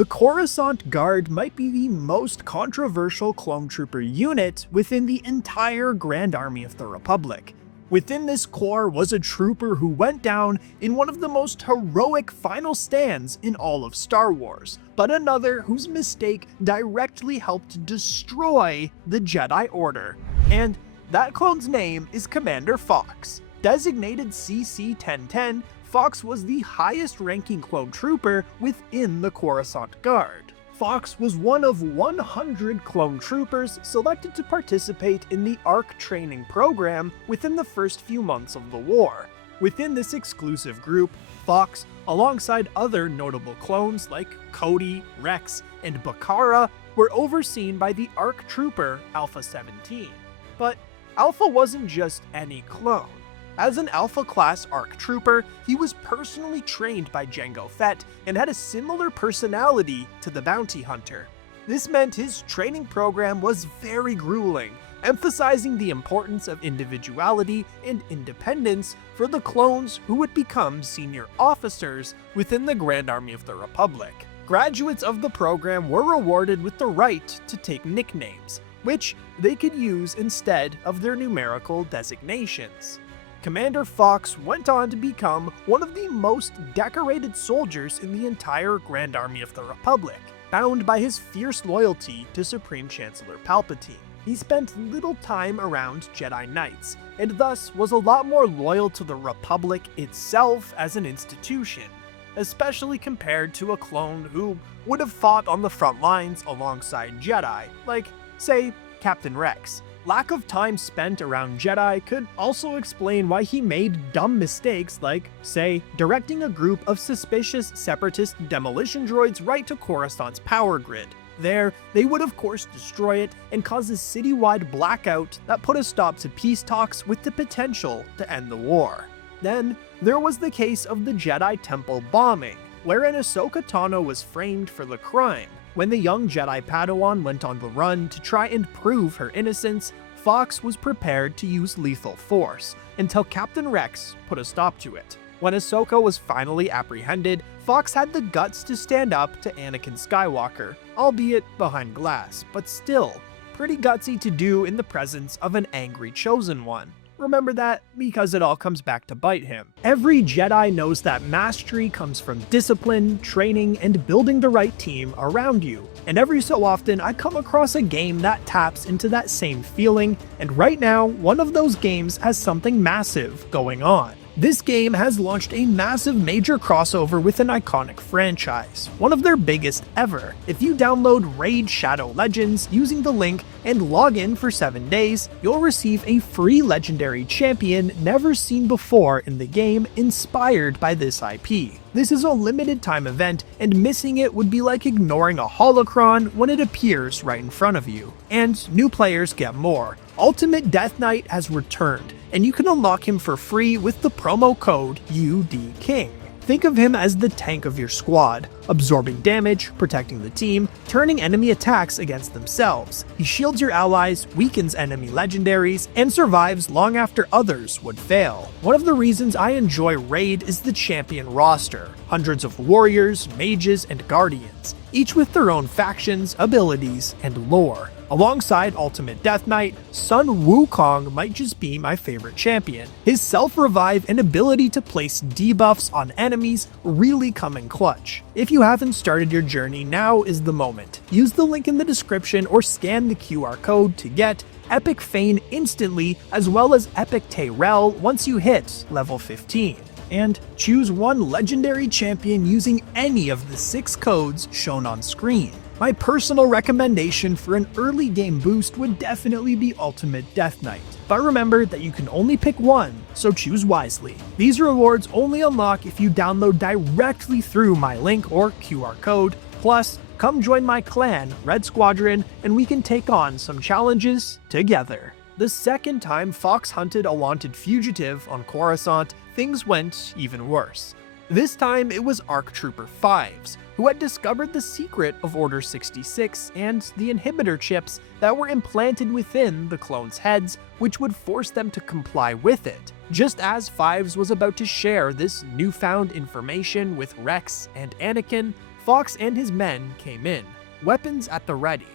The Coruscant Guard might be the most controversial clone trooper unit within the entire Grand Army of the Republic. Within this corps was a trooper who went down in one of the most heroic final stands in all of Star Wars, but another whose mistake directly helped destroy the Jedi Order. And that clone's name is Commander Fox. Designated CC-1010, Fox was the highest-ranking clone trooper within the Coruscant Guard. Fox was one of 100 clone troopers selected to participate in the ARC training program within the first few months of the war. Within this exclusive group, Fox, alongside other notable clones like Cody, Rex, and Bakara, were overseen by the ARC trooper Alpha 17. But Alpha wasn't just any clone. As an Alpha-class ARC trooper, he was personally trained by Jango Fett and had a similar personality to the bounty hunter. This meant his training program was very grueling, emphasizing the importance of individuality and independence for the clones who would become senior officers within the Grand Army of the Republic. Graduates of the program were rewarded with the right to take nicknames, which they could use instead of their numerical designations. Commander Fox went on to become one of the most decorated soldiers in the entire Grand Army of the Republic, bound by his fierce loyalty to Supreme Chancellor Palpatine. He spent little time around Jedi Knights, and thus was a lot more loyal to the Republic itself as an institution, especially compared to a clone who would have fought on the front lines alongside Jedi, like, say, Captain Rex. Lack of time spent around Jedi could also explain why he made dumb mistakes like, say, directing a group of suspicious separatist demolition droids right to Coruscant's power grid. There, they would of course destroy it and cause a citywide blackout that put a stop to peace talks with the potential to end the war. Then, there was the case of the Jedi Temple bombing, wherein Ahsoka Tano was framed for the crime. When the young Jedi Padawan went on the run to try and prove her innocence, Fox was prepared to use lethal force, until Captain Rex put a stop to it. When Ahsoka was finally apprehended, Fox had the guts to stand up to Anakin Skywalker, albeit behind glass, but still, pretty gutsy to do in the presence of an angry Chosen One. Remember that, because it all comes back to bite him. Every Jedi knows that mastery comes from discipline, training, and building the right team around you. And every so often, I come across a game that taps into that same feeling, and right now, one of those games has something massive going on. This game has launched a massive major crossover with an iconic franchise, one of their biggest ever. If you download Raid Shadow Legends using the link and log in for 7 days, you'll receive a free legendary champion never seen before in the game inspired by this IP. This is a limited time event, and missing it would be like ignoring a holocron when it appears right in front of you. And new players get more. Ultimate Death Knight has returned, and you can unlock him for free with the promo code UDKING. Think of him as the tank of your squad, absorbing damage, protecting the team, turning enemy attacks against themselves. He shields your allies, weakens enemy legendaries, and survives long after others would fail. One of the reasons I enjoy Raid is the champion roster. Hundreds of warriors, mages, and guardians, each with their own factions, abilities, and lore. Alongside Ultimate Death Knight, Sun Wukong might just be my favorite champion. His self-revive and ability to place debuffs on enemies really come in clutch. If you haven't started your journey, now is the moment. Use the link in the description or scan the QR code to get Epic Fayne instantly, as well as Epic Tayrel once you hit level 15. And choose one legendary champion using any of the 6 codes shown on screen. My personal recommendation for an early game boost would definitely be Ultimate Death Knight, but remember that you can only pick one, so choose wisely. These rewards only unlock if you download directly through my link or QR code, plus come join my clan, Red Squadron, and we can take on some challenges together. The second time Fox hunted a wanted fugitive on Coruscant, things went even worse. This time it was ARC Trooper 5s, who had discovered the secret of Order 66 and the inhibitor chips that were implanted within the clones' heads, which would force them to comply with it. Just as 5s was about to share this newfound information with Rex and Anakin, Fox and his men came in, weapons at the ready.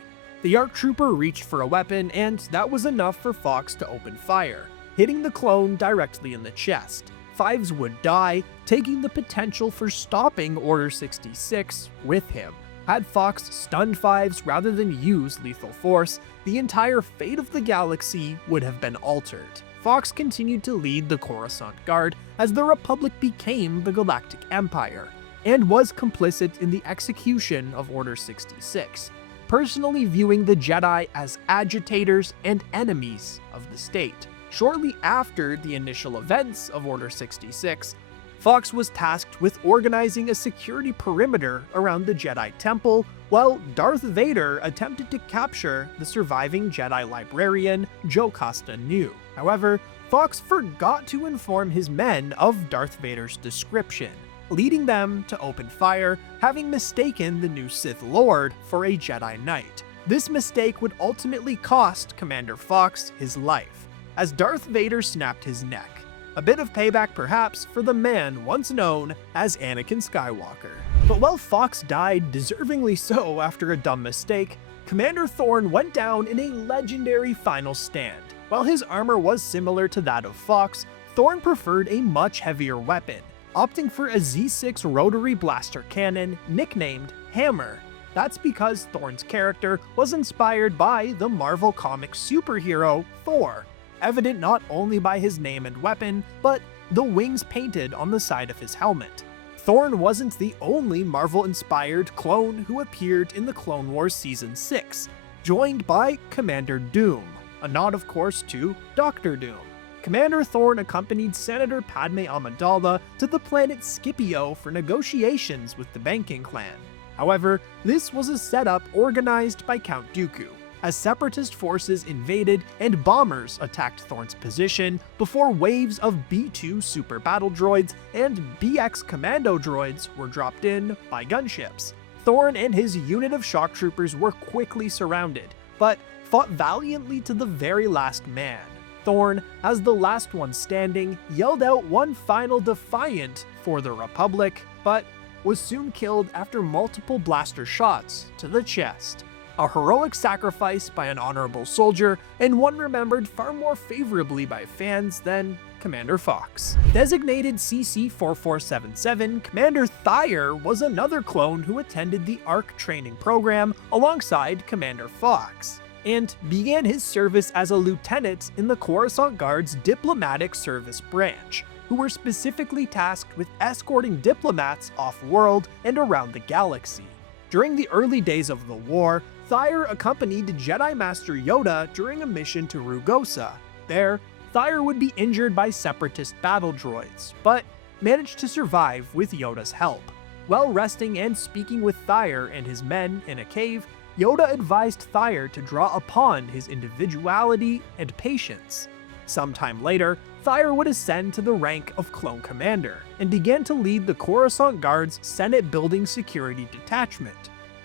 The ARC trooper reached for a weapon, and that was enough for Fox to open fire, hitting the clone directly in the chest. Fives would die, taking the potential for stopping Order 66 with him. Had Fox stunned Fives rather than use lethal force, the entire fate of the galaxy would have been altered. Fox continued to lead the Coruscant Guard as the Republic became the Galactic Empire, and was complicit in the execution of Order 66, personally viewing the Jedi as agitators and enemies of the state. Shortly after the initial events of Order 66, Fox was tasked with organizing a security perimeter around the Jedi Temple, while Darth Vader attempted to capture the surviving Jedi librarian Jocasta Nu. However, Fox forgot to inform his men of Darth Vader's description, leading them to open fire, having mistaken the new Sith Lord for a Jedi Knight. This mistake would ultimately cost Commander Fox his life, as Darth Vader snapped his neck. A bit of payback perhaps for the man once known as Anakin Skywalker. But while Fox died deservingly so after a dumb mistake, Commander Thorn went down in a legendary final stand. While his armor was similar to that of Fox, Thorn preferred a much heavier weapon, opting for a Z6 rotary blaster cannon nicknamed Hammer. That's because Thorn's character was inspired by the Marvel Comics superhero Thor, evident not only by his name and weapon, but the wings painted on the side of his helmet. Thorn wasn't the only Marvel-inspired clone who appeared in the Clone Wars Season 6, joined by Commander Doom, a nod of course to Doctor Doom. Commander Thorn accompanied Senator Padme Amidala to the planet Scipio for negotiations with the banking clan. However, this was a setup organized by Count Dooku, as separatist forces invaded and bombers attacked Thorn's position before waves of B-2 super battle droids and BX commando droids were dropped in by gunships. Thorn and his unit of shock troopers were quickly surrounded, but fought valiantly to the very last man. Thorn, as the last one standing, yelled out one final defiant for the Republic, but was soon killed after multiple blaster shots to the chest. A heroic sacrifice by an honorable soldier, and one remembered far more favorably by fans than Commander Fox. Designated CC-4477, Commander Thayer was another clone who attended the ARC training program alongside Commander Fox, and began his service as a lieutenant in the Coruscant Guard's diplomatic service branch, who were specifically tasked with escorting diplomats off-world and around the galaxy. During the early days of the war, Thayer accompanied Jedi Master Yoda during a mission to Rugosa. There, Thayer would be injured by separatist battle droids, but managed to survive with Yoda's help. While resting and speaking with Thayer and his men in a cave, Yoda advised Thayer to draw upon his individuality and patience. Sometime later, Thayer would ascend to the rank of Clone Commander, and began to lead the Coruscant Guard's Senate Building Security Detachment.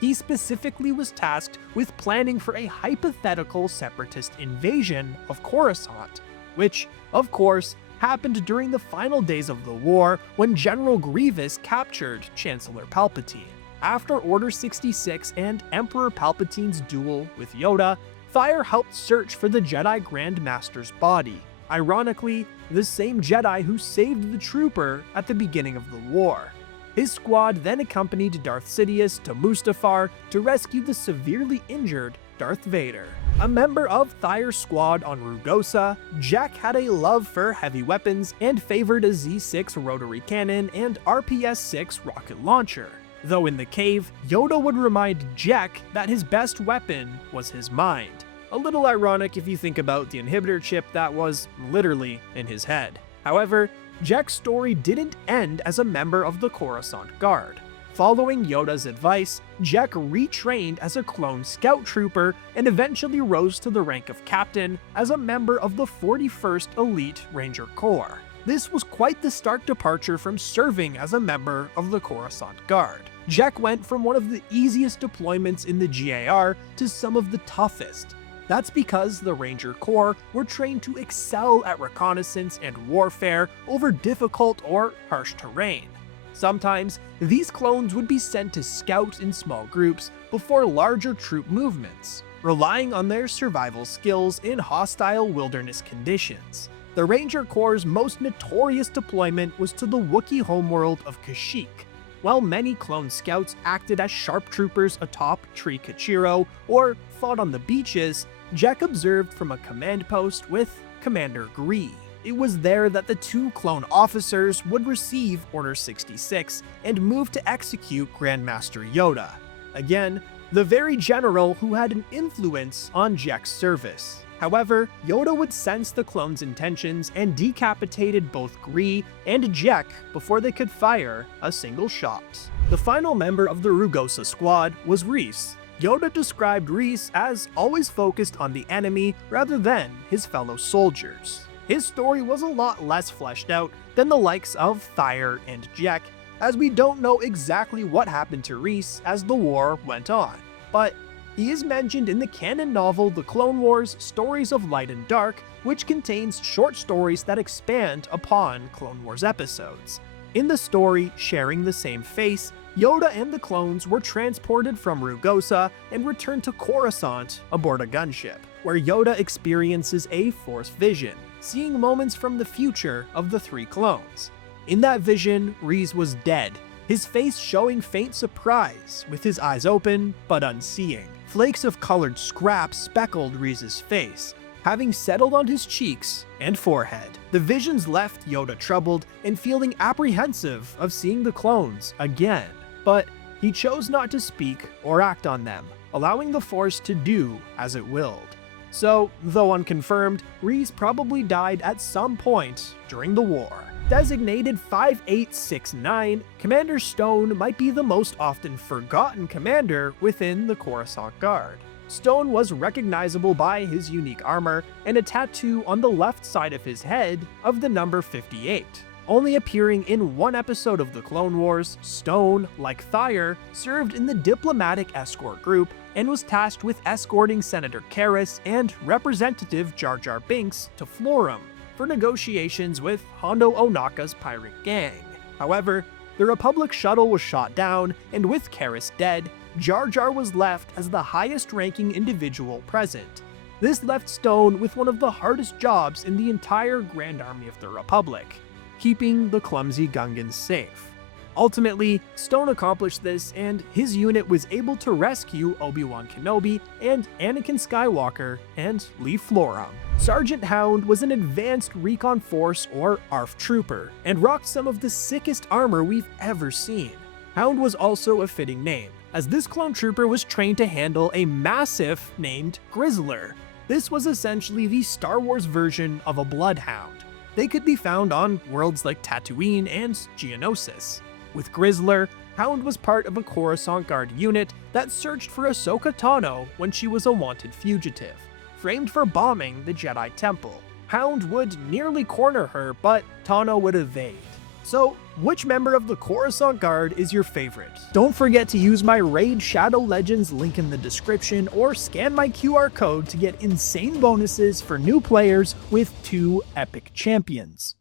He specifically was tasked with planning for a hypothetical separatist invasion of Coruscant, which, of course, happened during the final days of the war when General Grievous captured Chancellor Palpatine. After Order 66 and Emperor Palpatine's duel with Yoda, Thayer helped search for the Jedi Grand Master's body, ironically, the same Jedi who saved the trooper at the beginning of the war. His squad then accompanied Darth Sidious to Mustafar to rescue the severely injured Darth Vader. A member of Thayer's squad on Rugosa, Jack had a love for heavy weapons and favored a Z6 rotary cannon and RPS-6 rocket launcher. Though in the cave, Yoda would remind Jack that his best weapon was his mind. A little ironic if you think about the inhibitor chip that was literally in his head. However, Jack's story didn't end as a member of the Coruscant Guard. Following Yoda's advice, Jack retrained as a clone scout trooper and eventually rose to the rank of captain as a member of the 41st Elite Ranger Corps. This was quite the stark departure from serving as a member of the Coruscant Guard. Jack went from one of the easiest deployments in the GAR to some of the toughest. That's because the Ranger Corps were trained to excel at reconnaissance and warfare over difficult or harsh terrain. Sometimes, these clones would be sent to scout in small groups before larger troop movements, relying on their survival skills in hostile wilderness conditions. The Ranger Corps' most notorious deployment was to the Wookiee homeworld of Kashyyyk. While many clone scouts acted as sharp troopers atop Tree Kachiro or fought on the beaches, Jek observed from a command post with Commander Gree. It was there that the two clone officers would receive Order 66 and move to execute Grandmaster Yoda. Again, the very general who had an influence on Jek's service. However, Yoda would sense the clones' intentions and decapitated both Gree and Jek before they could fire a single shot. The final member of the Rugosa squad was Reese. Yoda described Reese as always focused on the enemy rather than his fellow soldiers. His story was a lot less fleshed out than the likes of Thyre and Jek, as we don't know exactly what happened to Reese as the war went on. But he is mentioned in the canon novel The Clone Wars: Stories of Light and Dark, which contains short stories that expand upon Clone Wars episodes. In the story Sharing the Same Face, Yoda and the clones were transported from Rugosa and returned to Coruscant aboard a gunship, where Yoda experiences a Force vision, seeing moments from the future of the three clones. In that vision, Reese was dead, his face showing faint surprise, with his eyes open but unseeing. Flakes of colored scrap speckled Reese's face, having settled on his cheeks and forehead. The visions left Yoda troubled and feeling apprehensive of seeing the clones again, but he chose not to speak or act on them, allowing the Force to do as it willed. So, though unconfirmed, Reese probably died at some point during the war. Designated 5869, Commander Stone might be the most often forgotten commander within the Coruscant Guard. Stone was recognizable by his unique armor and a tattoo on the left side of his head of the number 58. Only appearing in one episode of the Clone Wars, Stone, like Thyre, served in the diplomatic escort group and was tasked with escorting Senator Karras and Representative Jar Jar Binks to Florum for negotiations with Hondo Ohnaka's pirate gang. However, the Republic shuttle was shot down, and with Karras dead, Jar Jar was left as the highest-ranking individual present. This left Stone with one of the hardest jobs in the entire Grand Army of the Republic: keeping the clumsy Gungans safe. Ultimately, Stone accomplished this, and his unit was able to rescue Obi-Wan Kenobi and Anakin Skywalker and leave Florum. Sergeant Hound was an advanced recon force or ARF trooper, and rocked some of the sickest armor we've ever seen. Hound was also a fitting name, as this clone trooper was trained to handle a massive named Grizzler. This was essentially the Star Wars version of a bloodhound. They could be found on worlds like Tatooine and Geonosis. With Grizzler, Hound was part of a Coruscant Guard unit that searched for Ahsoka Tano when she was a wanted fugitive, framed for bombing the Jedi Temple. Hound would nearly corner her, but Tano would evade. So, which member of the Coruscant Guard is your favorite? Don't forget to use my Raid Shadow Legends link in the description or scan my QR code to get insane bonuses for new players with 2 epic champions.